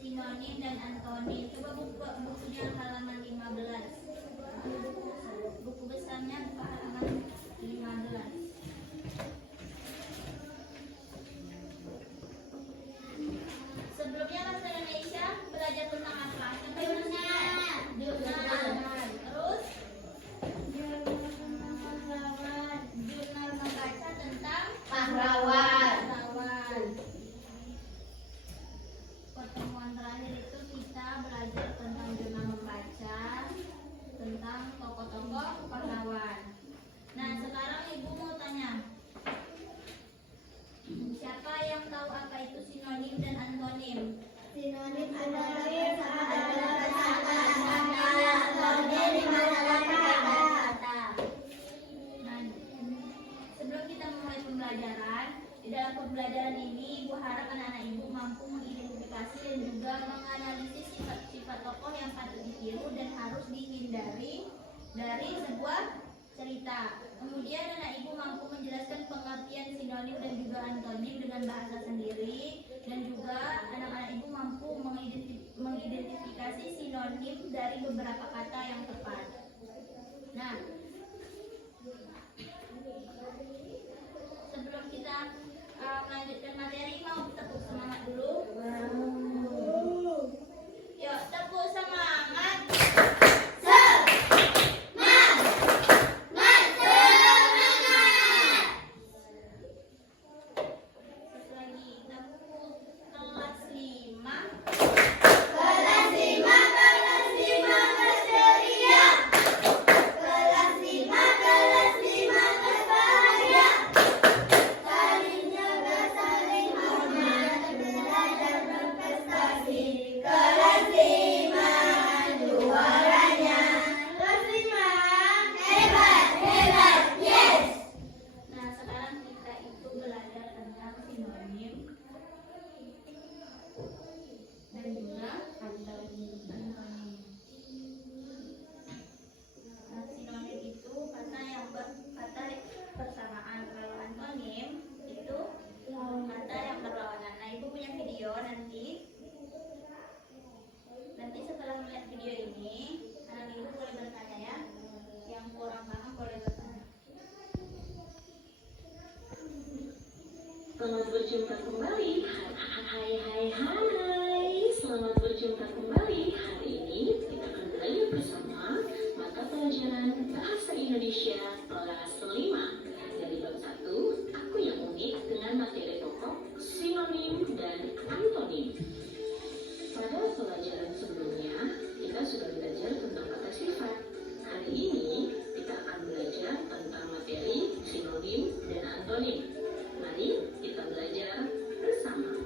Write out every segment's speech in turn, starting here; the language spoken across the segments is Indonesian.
sinonim dan antonim. Coba bukunya halaman 15. Buku besarnya buka halaman 15. Sebelumnya bahasa Indonesia belajar tentang apa? Jurnal. Terus jurnal membaca tentang Pahlawan. Pertemuan terakhir itu kita belajar tentang jurnal membaca tentang tokoh-tokoh pahlawan. Nah, sekarang Ibu mau tanya, siapa yang tahu apa itu sinonim dan antonim? Sinonim adalah persamaan kata, antonim adalah kata. Nah, sebelum kita memulai pembelajaran, di dalam pembelajaran ini Ibu harap anak-anak Ibu mampu mengidentifikasi dan juga menganalisis sifat-sifat tokoh yang patut ditiru dan harus dihindari dari sebuah cerita. Kemudian anak Ibu mampu menjelaskan pengertian sinonim dan juga antonim dengan bahasa sendiri, dan juga anak-anak Ibu mampu mengidentifikasi sinonim dari beberapa kata yang tepat. Nah, sebelum kita melanjutkan materi, mau tepuk semangat dulu. Yuk, tepuk semangat. Satu lagi, tepuk kelas 5. Kelas 5 berceria. Kelas 5 berbahagia. Saling jaga, saling hormat, belajar berprestasi. Kelas 5 juaranya. Kelas 5 hebat, yes. Nah, sekarang kita itu belajar tentang sinonim dan juga antonim. Nah, sinonim itu kata persamaan. Kalau antonim itu kata yang berlawanan. Nah, Ibu punya video nanti setelah melihat video ini, anak Ibu boleh bertanya ya. Yang kurang paham boleh bertanya. Selamat berjumpa kembali. Hai. Selamat berjumpa kembali. Hari ini kita akan belajar bersama mata pelajaran Bahasa Indonesia kelas 5 dari bab 1, Aku yang unik, dengan materi pokok sinonim dan antonim. Pada pelajaran sebelumnya, kita sudah belajar tentang kata sifat. Hari ini kita akan belajar tentang materi sinonim dan antonim. Mari kita belajar bersama.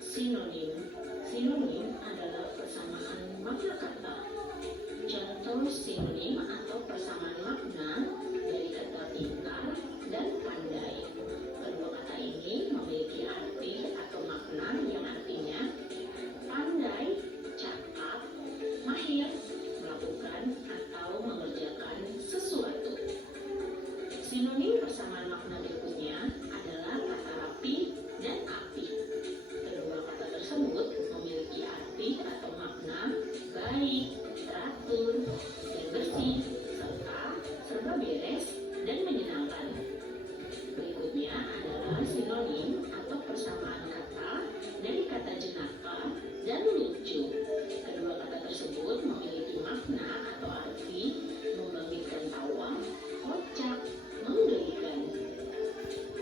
Sinonim. Sinonim adalah persamaan makna kata. Contoh sinonim atau persamaan makna dari kata pintar dan pandai. Kedua kata ini memiliki arti atau makna yang artinya pandai, cepat, mahir, melakukan atau mengerjakan sesuatu. Sinonim persamaan makna berikutnya adalah kata rapi dan api. Kedua kata tersebut memiliki arti atau makna baik, teratur, dan bersih, serta serba beres dan menyenangkan. Berikutnya adalah sinonim atau persamaan kata dari kata jenaka dan lucu. Kedua kata tersebut memiliki makna atau arti membangkitkan tawa, kocak, menggelikan.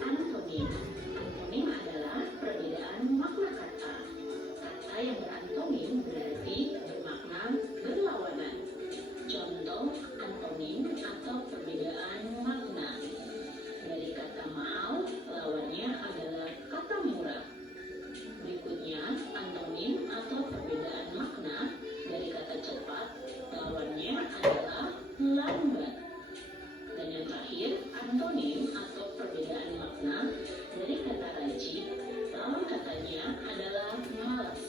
Antonim. Antonim adalah perbedaan makna kata. Kata yang berantonim berarti bermakna berlawanan. Contoh antonim atau perbedaan makna. Dari kata mahal, lawannya adalah kata murah. Berikutnya, antonim atau perbedaan makna dari kata cepat, lawannya adalah lambat. Dan yang terakhir, antonim atau perbedaan makna dari kata rajin, lawan katanya adalah malas.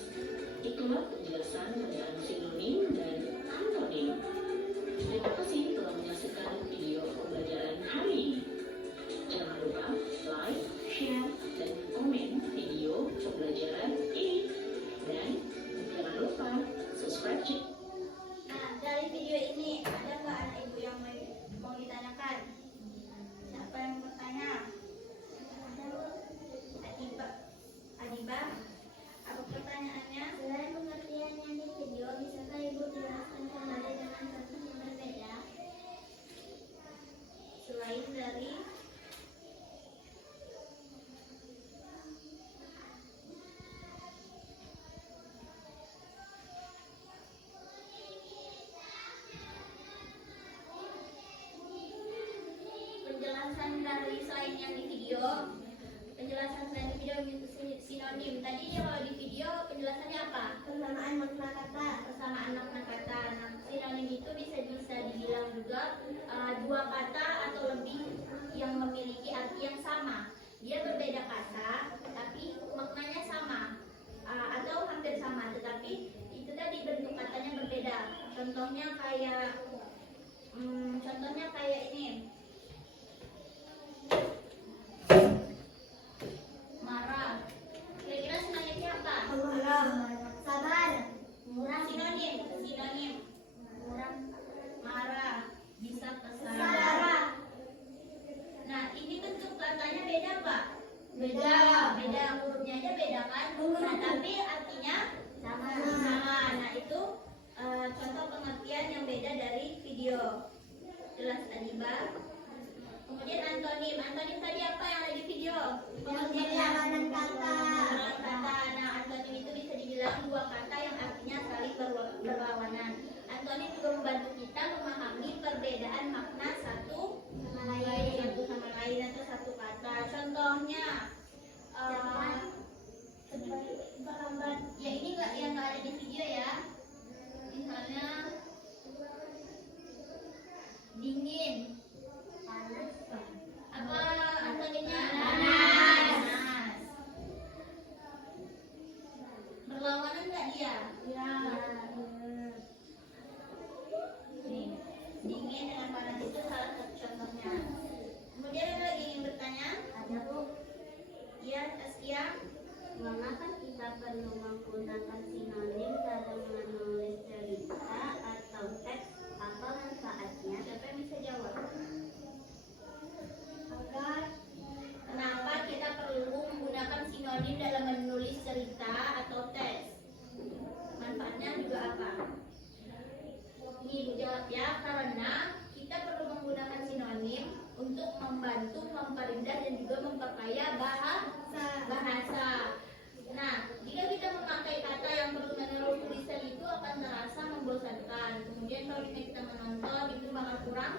Itulah penjelasan stretching. Nah, dari video ini ada nggak anak ibu yang mau ditanyakan? Siapa yang mau bertanya? Ada Bu. Adiba. Adiba. Apa pertanyaannya? Selain pengertiannya di video, bisakah Ibu jelaskan kembali dengan contoh yang berbeda? Selain dari penjelasan dari selain yang di video, penjelasan selain di video sinonim. Tadi kalau di video penjelasannya apa? Persamaan makna kata. Persamaan makna kata. Nah, sinonim itu bisa dibilang juga dua kata atau lebih yang memiliki arti yang sama. Dia berbeda kata, tapi maknanya sama atau hampir sama, tetapi itu tadi bentuk katanya berbeda. Contohnya kayak ini. Marah. Kira-kira sinonimnya apa? Pengarang. Sabar. Murah. Sinonim. Murah. Marah, bisa kesal. Sabar. Nah, ini bentuk katanya beda, Pak. Beda. Beda, hurufnya aja beda kan? Nah, tapi artinya Sama. sama. Nah, itu contoh pengertian yang beda dari video. Jelas tadi, Mbak. Kemudian antonim. Antonim tadi apa yang ada di video? Perlawanan kata. Perlawanan kata. Nah, antonim itu bisa dibilang dua kata yang artinya saling berlawanan. Antonim juga membantu kita memahami perbedaan makna satu sama lain atau satu kata. Contohnya, ya ini yang nggak ada di video ya. Misalnya dingin. Apa antonimnya? Panas. Berlawanan nggak dia? Ya. Nih, dingin dengan panas itu salah satu contohnya. Kemudian ada lagi yang bertanya? Ada Bu. Ya, Taskia. Mengapa kita perlu menggunakan sinonim dalam menulis cerita atau teks? Apa manfaatnya? Siapa yang bisa jawab? Agar Kenapa kita perlu menggunakan sinonim dalam menulis cerita atau teks? Manfaatnya juga apa? Ini Ibu jawab ya, karena kita perlu menggunakan sinonim untuk membantu memperindah dan juga memperkaya bahasa. Nah, jika kita memakai kata yang terus-menerus tulisan itu akan terasa membosankan. Kemudian kalau kita menonton itu bakal kurang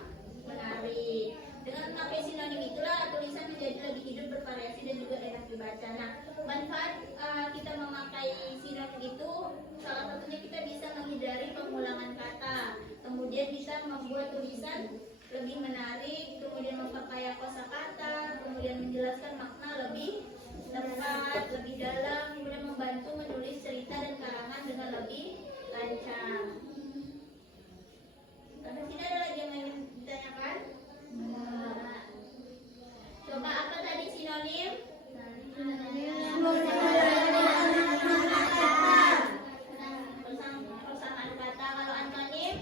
menarik. Dengan memakai sinonim itulah tulisan menjadi lebih hidup, bervariasi dan juga enak dibaca. Nah, manfaat kita memakai sinonim itu salah satunya kita bisa menghindari pengulangan kata. Kemudian bisa membuat tulisan lebih menarik, kemudian memperkaya kosakata, kemudian menjelaskan makna lebih tepat, lebih dalam, kemudian membantu menulis cerita dan karangan dengan lebih lancar. Sampai sini ada lagi yang ingin ditanyakan? Coba apa tadi sinonim? Persamaan kata. Kalau antonim?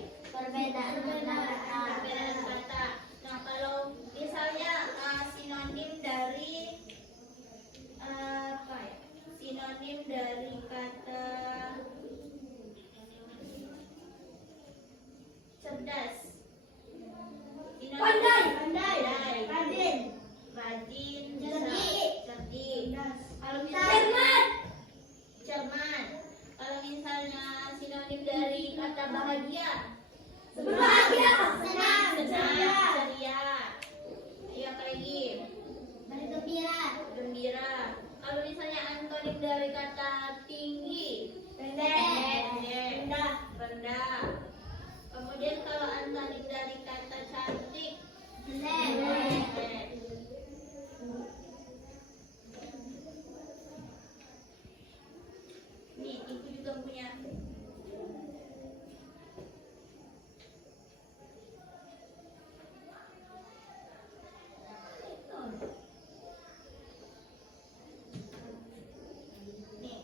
perbedaan kata. Perbedaan kata. Nah, kalau misalnya sinonim dari apa ya? Sinonim dari kata cerdas. Pandai. Rajin. Cerdik. Kalau misalnya cermat. Kalau misalnya sinonim dari kata bahagia. Bahagia. Senang. Ceria. Iya, apa lagi? Gembira. Kalau misalnya antonim dari kata tinggi. Rendah. Kemudian kalau antonim dari kata cantik. Jelek. Nih, ibu juga punya. Nih.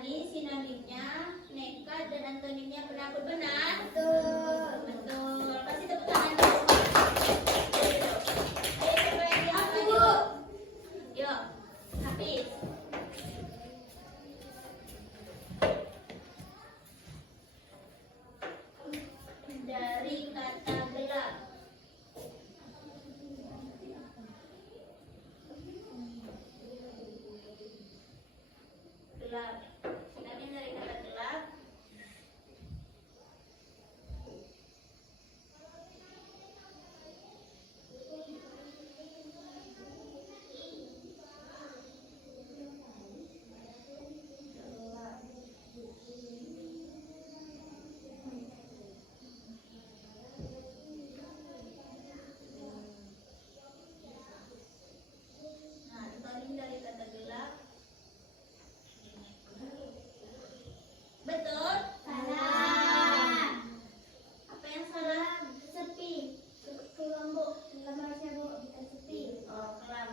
tadi sinonimnya nekat dan antonimnya penakut, benar? Betul. Betul. Kasih tepuk tangan dulu. Ayo coba yang di Aku. maju. Yuk, Hafiz. Dari kata gelap. Gelap. Sinonim dari kata gelap. Nah, antonim dari kata gelap. Betul? Salah. Apa yang salah? Sepi. Kelam, Bu. Kamarnya, Bu. Bukan sepi. Oh, kelam.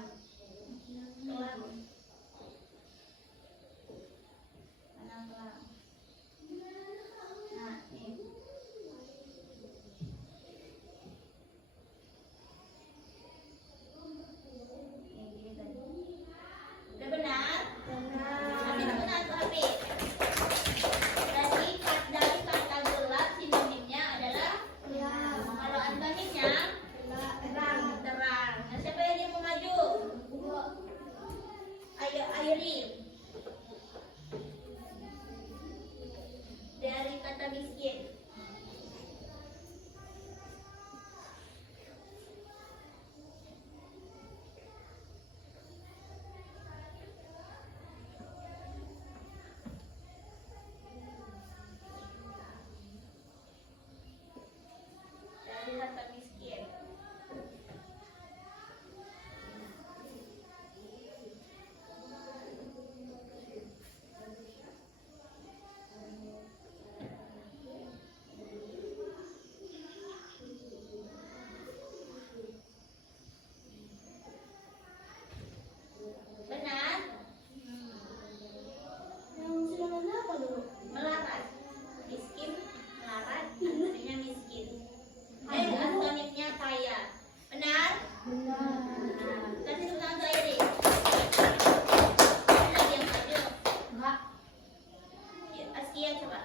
Kelam. Mana kelam? Nah, ini. Ini gini tadi. Udah benar? Tapi benar tuh Hafiz. Dari kata gelap sinonimnya adalah Gelap. kalau antonimnya Terang. terang. Nah, siapa yang mau maju? Bu. Ayo Rim. Dari kata miskin. Dari kata miskin. Benar? Yang sinonimnya apa dulu? Melarat. Miskin, melarat, antonimnya miskin. Antonimnya kaya. Benar? Benar. Nah, kasih tepuk tangan untuk Iri. Lagi yang maju. Enggak. Ya, Askia coba.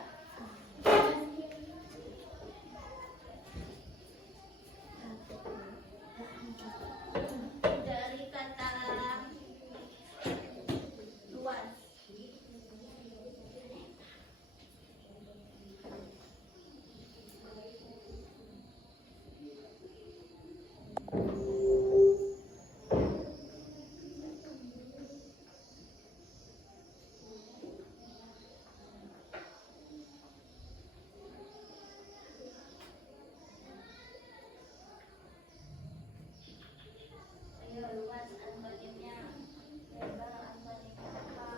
Dari kata luas. Ayo luas antonimnya. Lebar antonimnya apa?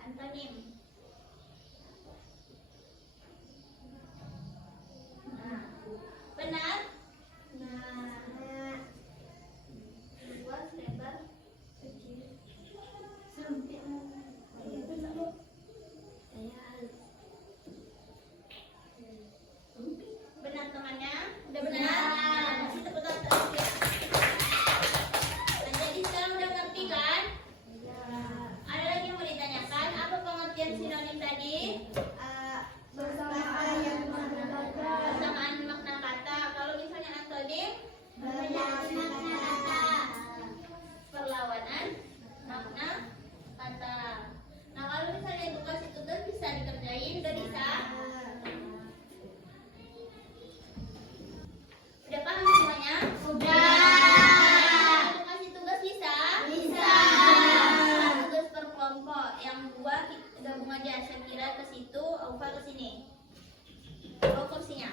Antonim. Nah, benar? Nah. Luas, lebar, Kecil. sempit. Itu Bu. Benar temannya? Udah benar? Kasih tepuk tangan untuk Askia. Nah, jadi sekarang udah ngerti kan? Ada lagi yang mau ditanyakan? Apa pengertian sinonim tadi? Bersamaan yang berbeda. Persamaan makna kata. Kalau misalnya antonim, Bermakna kata. perlawanan makna kata. Nah, kalau misalnya tugas itu tuh bisa dikerjain, udah bisa? Udah paham semuanya? Udah. Aku kasih tugas bisa? Bisa. Tugas per kelompok. Yang dua gabung aja. Syakira ke situ, Aufa ke sini. Bawa kursinya.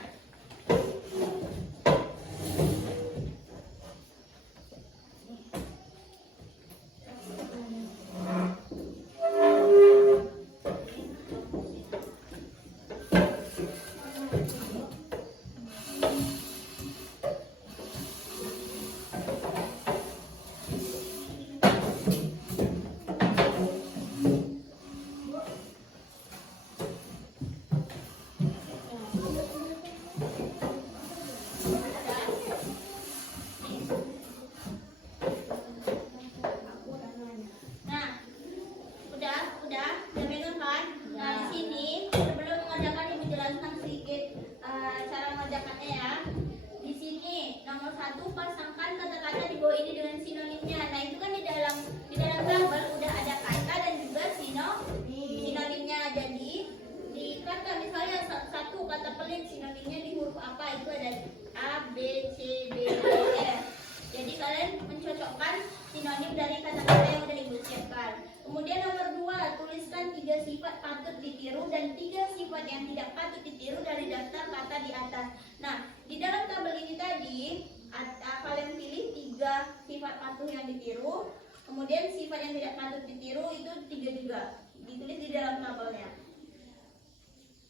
3 sifat patut ditiru dan 3 sifat yang tidak patut ditiru dari daftar kata di atas. Nah, di dalam tabel ini tadi kalian pilih 3 sifat patut yang ditiru, kemudian sifat yang tidak patut ditiru itu 3 juga. Ditulis di dalam tabelnya.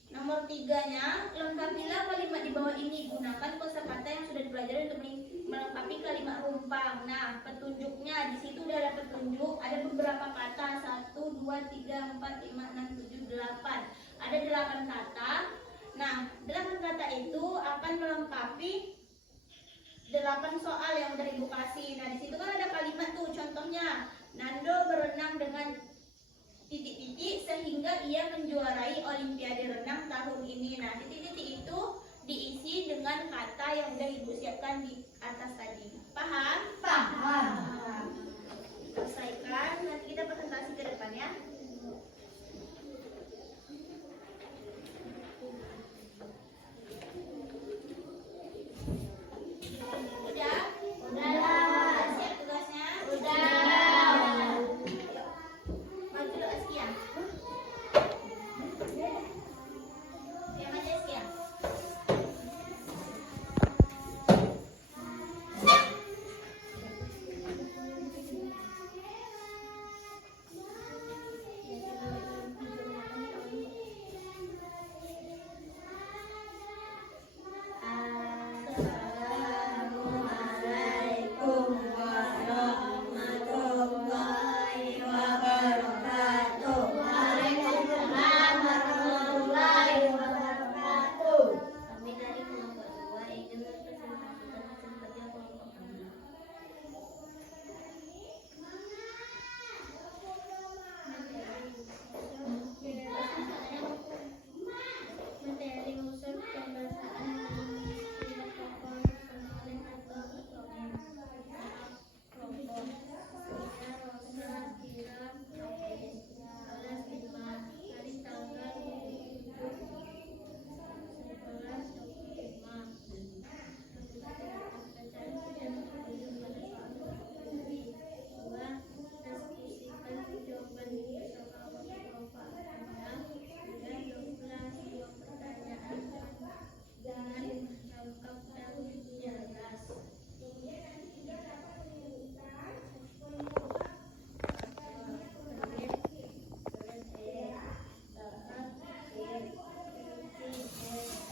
Nomor 3-nya, lengkapilah kalimat di bawah ini. Gunakan kosakata yang sudah dipelajari untuk melengkapi kalimat rumpang. Nah, petunjuknya di situ udah ada petunjuk. Ada beberapa kata, 1, 2, 3, 4, 5, 6, 7, 8. Ada 8 kata. Nah, 8 kata itu akan melengkapi 8 soal yang udah ibu kasih. Nah, di situ kan ada kalimat tuh, contohnya Nando berenang dengan titik-titik sehingga ia menjuarai Olimpiade renang tahun ini. Nah, titik-titik itu diisi dengan kata yang udah ibu siapkan di atas tadi. Paham? Paham. Selesaikan, nanti kita presentasi ke depan ya. Udah? Udah. Siap tugasnya? Udah. Maju dulu Askia. Yang aja Askia. Assalamualaikum warahmatullahi wabarakatuh. Waalaikumsalam warahmatullahi wabarakatuh. Kami dari kelompok 2 ingin mempresentasikan hasil kerja kelompok kami. Materi unsur pembahasan sifat tokoh personalin atau kelompok. Rosa, Kira, kelas 5, hari tanggal 7 11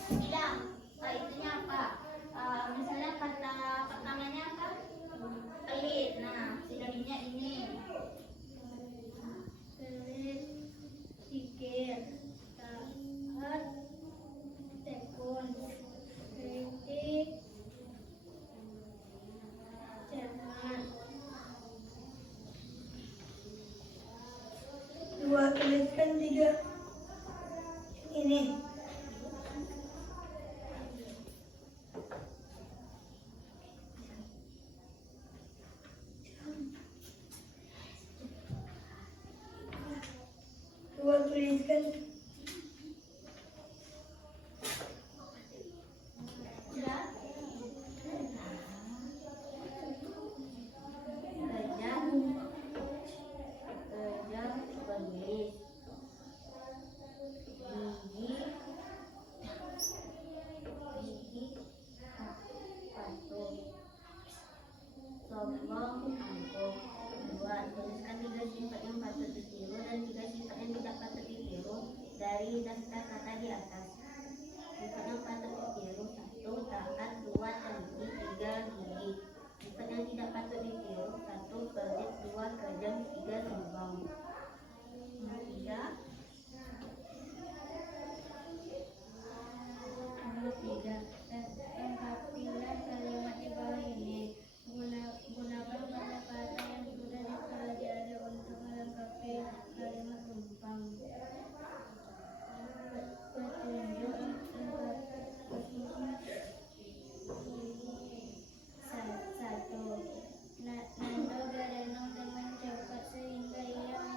Bilang, itunya apa? Misalnya kata pertamanya apa? Pelit. Nah, sinonimnya ini. Pelit, pikir, taat, tekun, kritik, cermat. Dua tuliskan 3 ini. Dua tuliskan Sudah? Gajah pelis. Gigi patung. Sombong angkuh. 2. Tuliskan 3 sifat yang patut ditiru dan 3 sifat yang tidak patut ditiru dari daftar kata di atas. Sifat yang patut ditiru: 1. Taat, 2. Teliti, 3. Gigi. Sifat yang tidak patut ditiru: 1. Pelit, 2. Kejam, 3. Sombong. 3. Lengkapilah kalimat di bawah ini. Gunakan kata-kata yang sudah dipelajari untuk melengkapi kalimat rumpang. Petunjuk satu. Nando berenang dengan cepat sehingga ia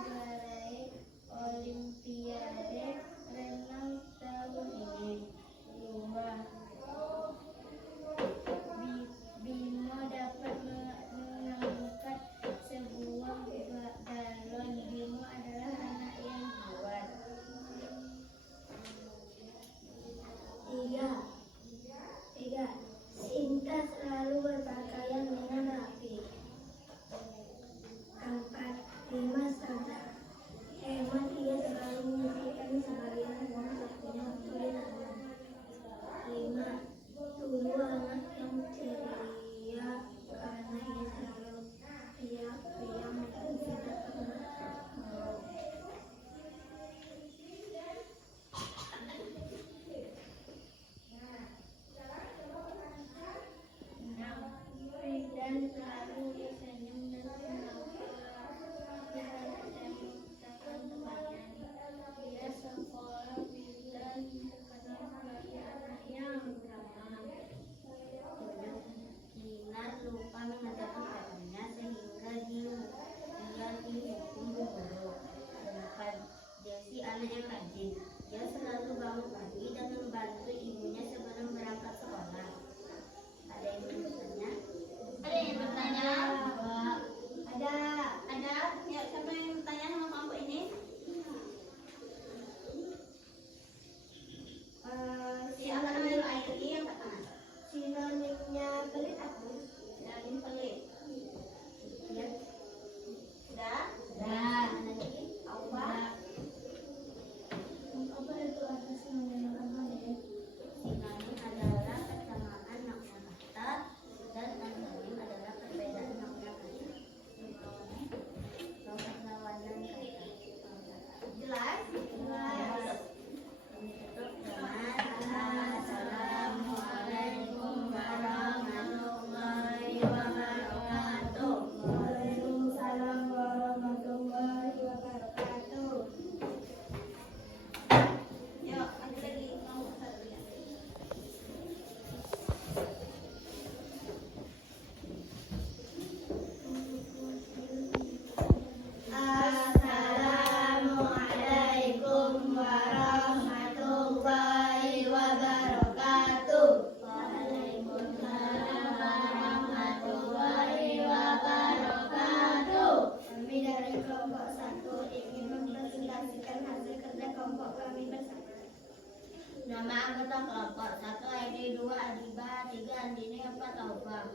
Nama anggota kelompok 1 Edi, 2 Adiba, 3 Andini, 4 Tauba.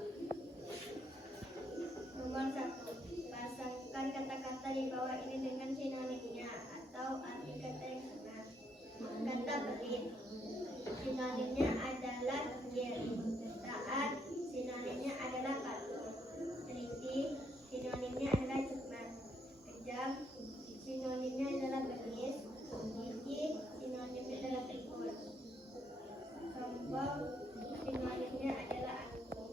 Nomor 1. Pasangkan kata-kata di bawah ini dengan sinonimnya atau arti kata yang benar. Kata pelit, sinonimnya adalah kecil. Taat, sinonimnya adalah patuh. Teliti, sinonimnya adalah cermat. Kejam, sinonimnya adalah bengis. Gigih, sinonimnya adalah pikul. Sombong, sinonimnya adalah angkuh.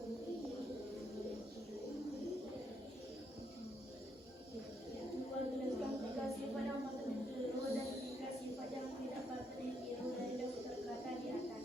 Menuliskan 3 sifat yang patut ditiru dan 3 sifat yang tidak patut ditiru dari daftar kata di atas.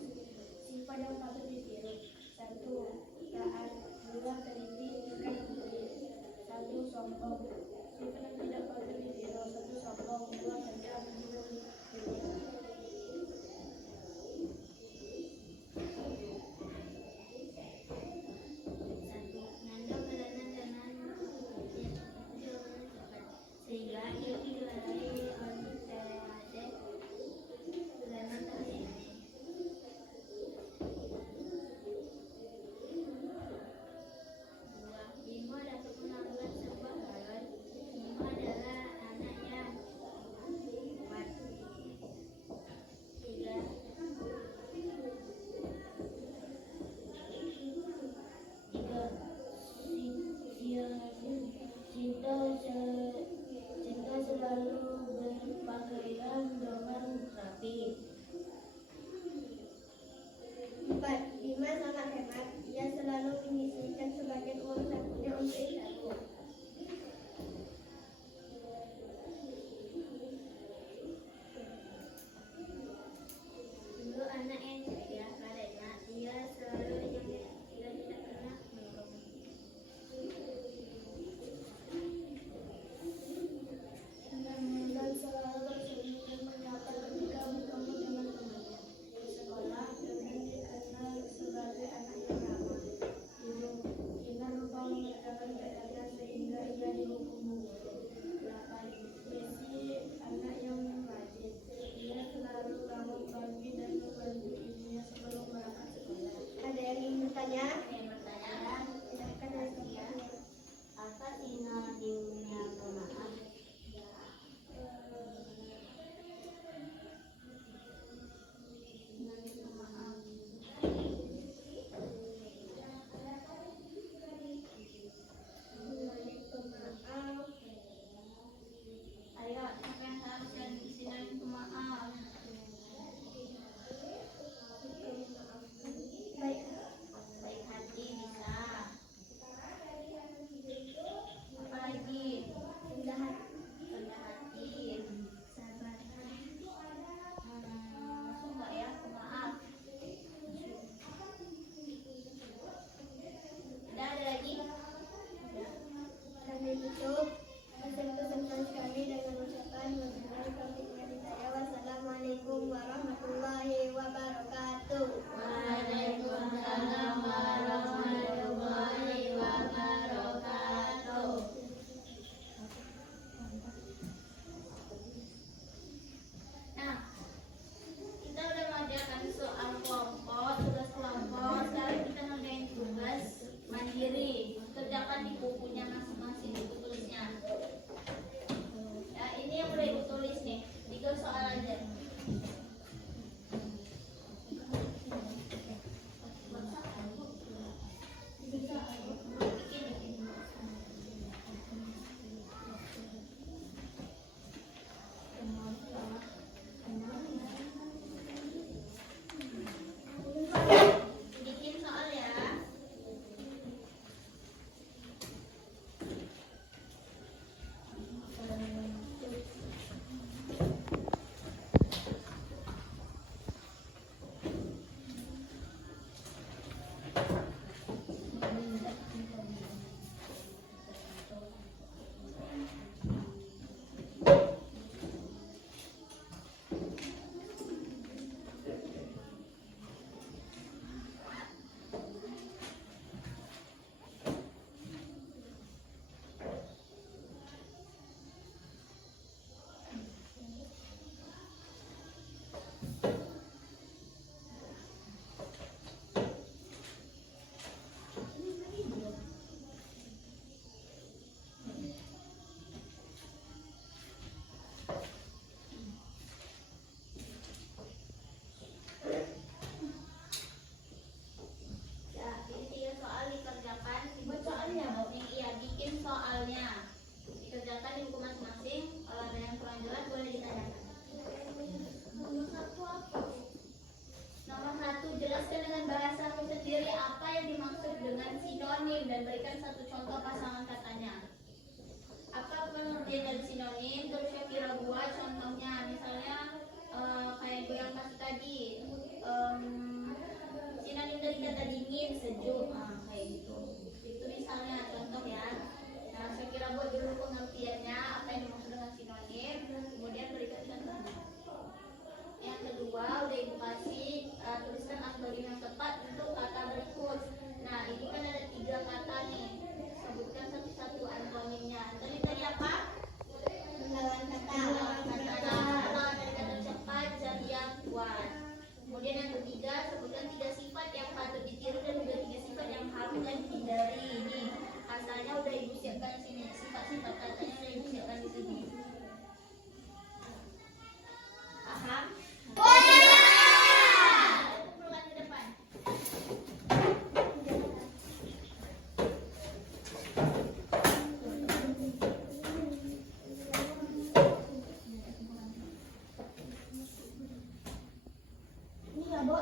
Bantu.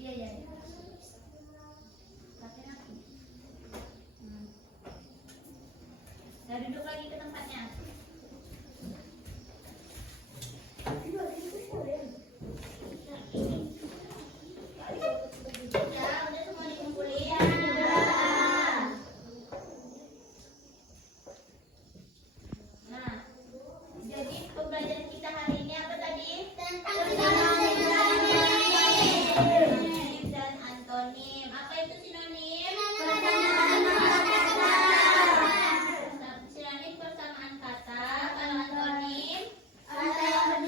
Iya, iya. Pakai aku. Nah, duduk lagi ke tempatnya. Ya, udah semua dikumpulin. Nah, jadi pembelajaran kita hari ini apa tadi? Sinonim dan antonim. Apa itu sinonim? Sinonim persamaan kata. Kalau antonim berlawan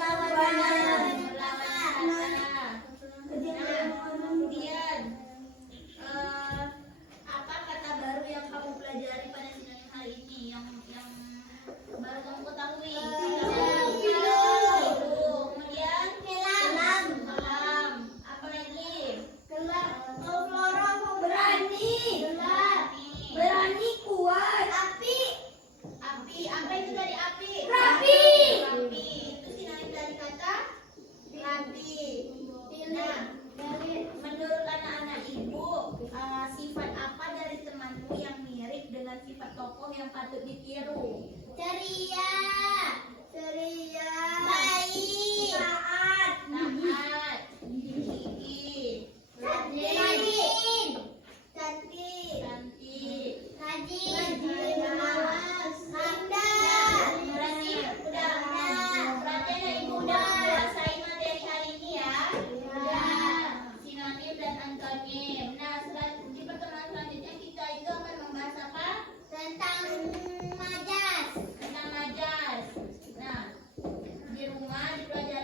kata. Nah, kemudian apa kata baru yang kamu pelajari pada sinonim hari ini? Yang baru kamu ketahui? Kemudian kelam. Apa lagi? Berani kuat. Api. Apa itu dari api? Rapi. Itu sinonim dari kata rapi. Nah, menurut anak-anak ibu, sifat apa dari temanmu yang mirip dengan sifat tokoh yang patut ditiru? Ceria. Baik. Taat, gigih, Rajin. cantik. Berarti udah berarti anak ibu udah menguasai materi hari ini ya. Sinonim dan antonim. Nah, di pertemuan selanjutnya kita itu akan membahas apa? Tentang majas. Tentang majas. Nah, di rumah dipelajari